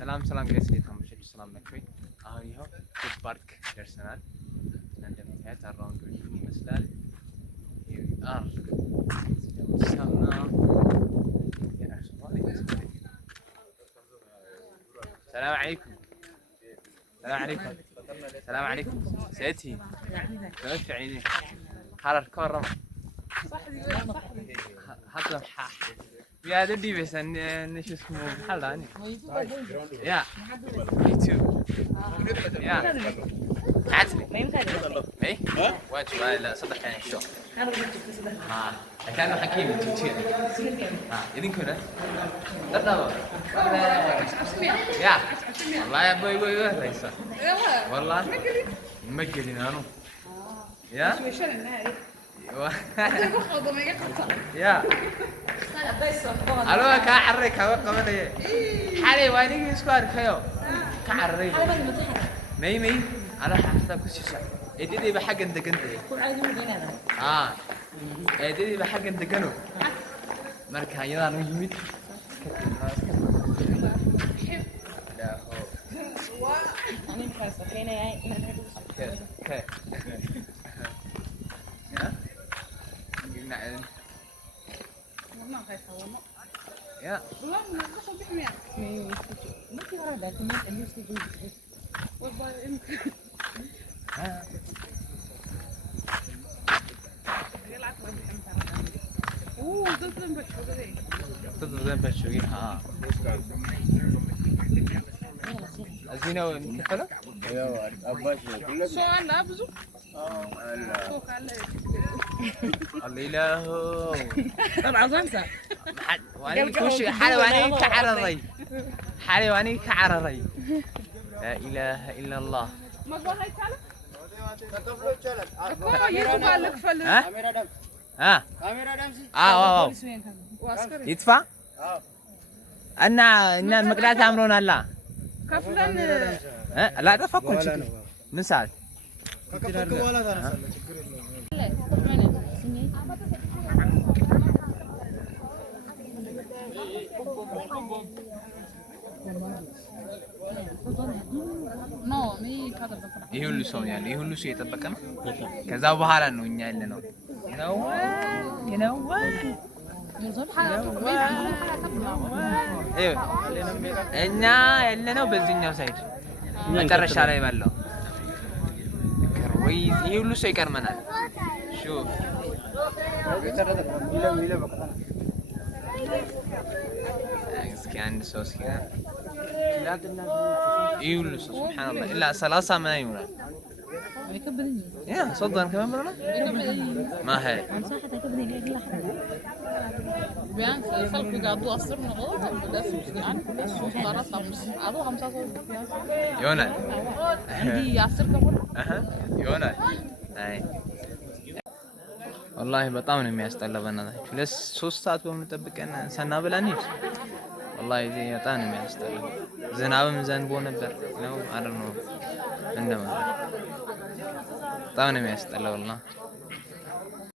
ሰላም ጋይስ እንዴት አመሻችሁ? ሰላም ናችሁ ወይ? አሁን ይኸው ፉድ ፓርክ ደርሰናል እና እንደምታዩት አራውንዱ ይመስላል። ሰላም አለይኩም سيتي كيف يعني حرر كرم حتى يا ددي بس نش اسمه محل يعني يا يوتيوب يا عتلي اي واجب لا صدق يعني شو كانوا حكيم توتير يدين كده لا يا والله يا بوي ليس والله مجلين انا يا يا الو كعريك قبلي حالي واني سكوار خيو كعريك مي انا حاسه كل شيء اديدي بحق انت كنت اديدي بحق انت كانوا marka ayadaan u yimid يا والله ما قصد بحمية ما في ورا لكن ما الناس تقول والله يمكن يلعب تضرب بشوي أزينه ونكفله ايوه اباش كله سؤال لا بزو الله طبعا زنسة واني كوش حالي واني كعرري لا إله إلا الله ما هاي تعال تطفلوا تشلل يرفع لك فل ها كاميرا دمسي يدفع أنا المقلات أمرون الله كفلان لا تفكوا شكل من ساعة كفلك ولا تنسى ይሄ ሁሉ ሰው ያለ ይሄ ሁሉ ሰው እየጠበቀ ነው። ከዛ በኋላ ነው እኛ ያለ ነው እኛ ያለነው በዚህኛው ሳይድ መጨረሻ ላይ ባለው ይሄ ሁሉ ሰው ይቀርመናል። ሹፍ እስኪ አንድ ሰው እስኪ ይሄ ሁሉ ሰው ሱብሃንአላህ ኢላ 30 ما يمرن يا صدق كمان مرة ما هي بيان خلف قاعدوا أصرنا غلط بس يعني بس صارت عضو 5 يونا عندي ياسر كمان يونا اي والله በጣም ነው የሚያስጠላው በእናታችሁ ለ3 ሰዓት በምንጠብቀን ሰናበላ እንሂድ والله እዚህ በጣም ነው የሚያስጠላው ዝናብም ዘንቦ ነበር ነው አይደል ነው እንደማ በጣም ነው የሚያስጠላው والله